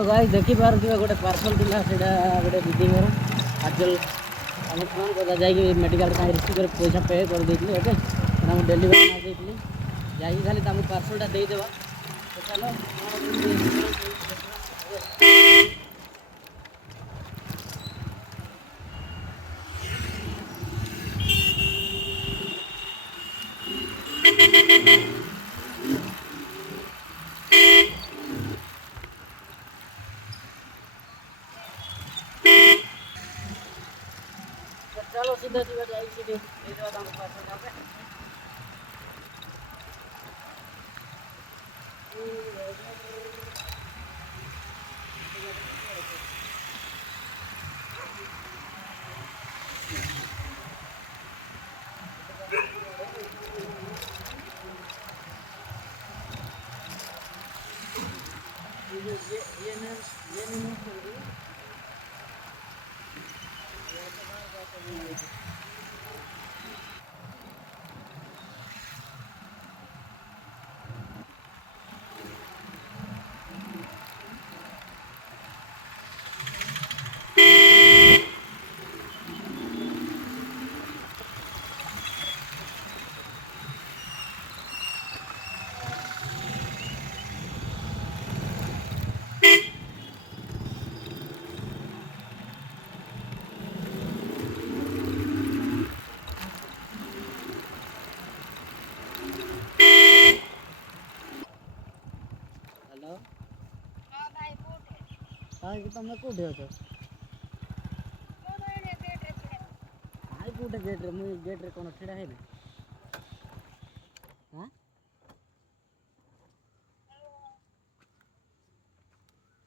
तो गाइस देखी पारे गोटे पार्सल था से गोटे दीदी घर पार्सल आम फोन कर जाकि मेडिकल रिसीव कर पैसा पे कर देती ओके मुझे डेलीवरी मार जाकि खाली पार्सलटा देदेवा तो चलो चलो सीधा सीधा जाएगी सीधे देदेवा पार्सल ओके ये नहीं हेलो हाँ कि तुम कौटे अच हाई कौटे गेट्रे मुझे गेट्रे कौन ठेड़ा है हाँ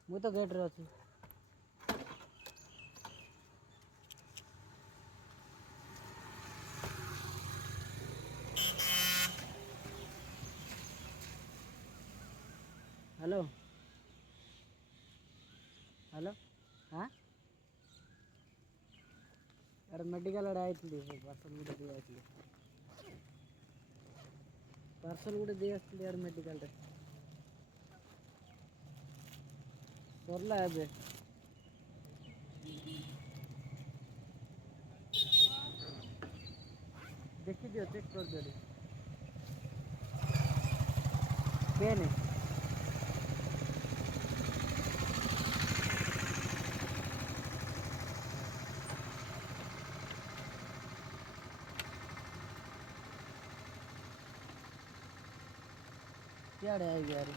मुझे तो गेट्रे अच्छी हेलो हेलो हाँ अरे मेडिकल आड़े आई पार्सल गोटे दे आई पार्सल गोटे दे आड़ मेडिकल सरला ए देखी दियो चेक कर दियो पेन क्या आई यार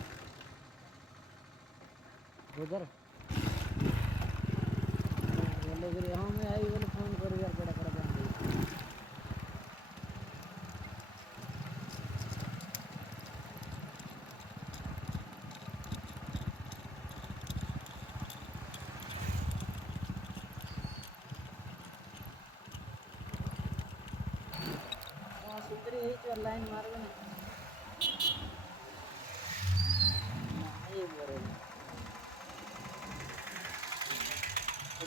उधर हाँ मैं आई बोले फोन कर यार बड़ा बड़ा बन गई सुंदरी है लाइन मारबे ना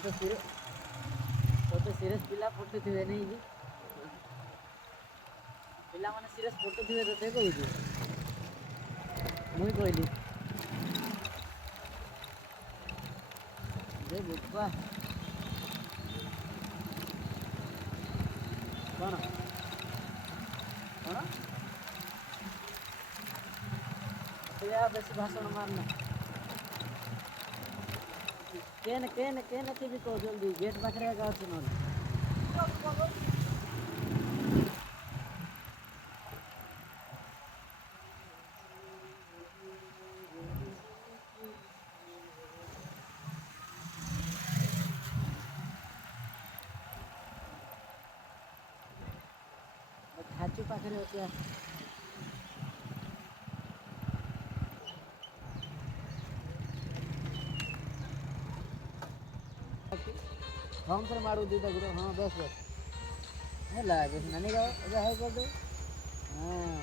तो सीरियस पिला फोटो थे नहीं कि पिला माने सीरियस फोटो थे तो देखो मुई कहली जे बुपा कौन कौन बेसी भाषण मारना केन केन केन थी भी कहो जल्दी गेट पाखे आगे अच्छे ना खाचू पाखे अच्छे हम से मारू दीदा गुरु हाँ बस बस है ला बस नानी का ऐसा है कर दो हाँ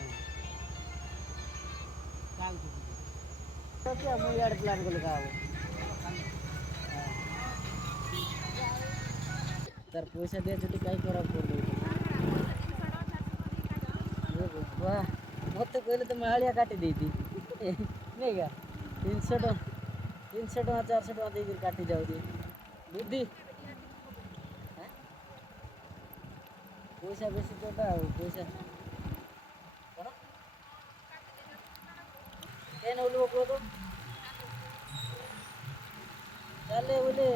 तो क्या मुझे यार प्लान को लिखा वो तर पैसा दिया छुट्टी कहीं खराब कर दो वाह मत तो कहले तो मालिया काटी दी थी नहीं क्या 300 300 टଙ୍କା 400 टଙ୍କା ଦେଇକି କାଟି ଯାଉଛି ବୁଦ୍ଧି ହାଁ? ପଇସା ବେଶୀ ତୋଟା ଆଉ ପଇସା କ'ଣ କେନ୍ ଓହ୍ଲିବ କୁହ ତ ଚାଲେ ବୋଲେ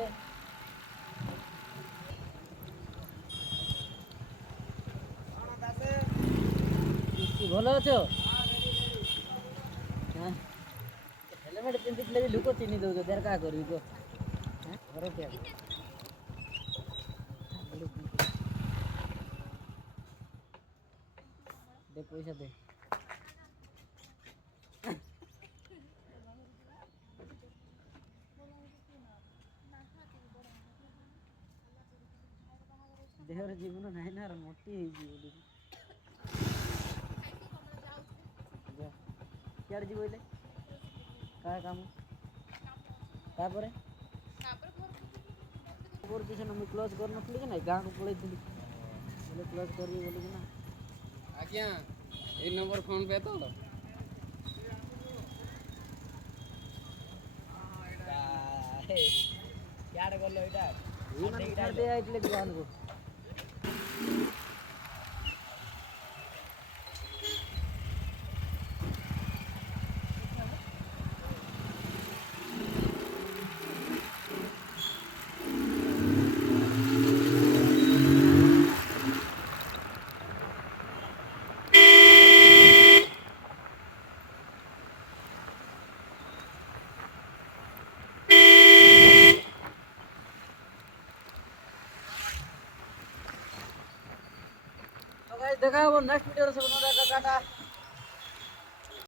ଭଲ ଅଛ ହଁ ହେଲମେଟ୍ ପିନ୍ଧିଥିଲେ ବି ଲୋକ ଚିହ୍ନି ଦେଉଛ ଦେର କାହା କରିବି କୁହ ଘର କିଆ दे पैसा दे देहर जीवन नहीं ना मोटी क्या जी बोले क्या काम तापर किसी मुझे क्लोज कर नी कि ना गाँव को पलैली बोले क्लोज करी बोल कि ना आज्ञा ए नंबर फोन पे तो क्या गलो यहाँ दे आइले गाँव को तो गाइस देखा वो नेक्स्ट वीडियो से बना टाटा।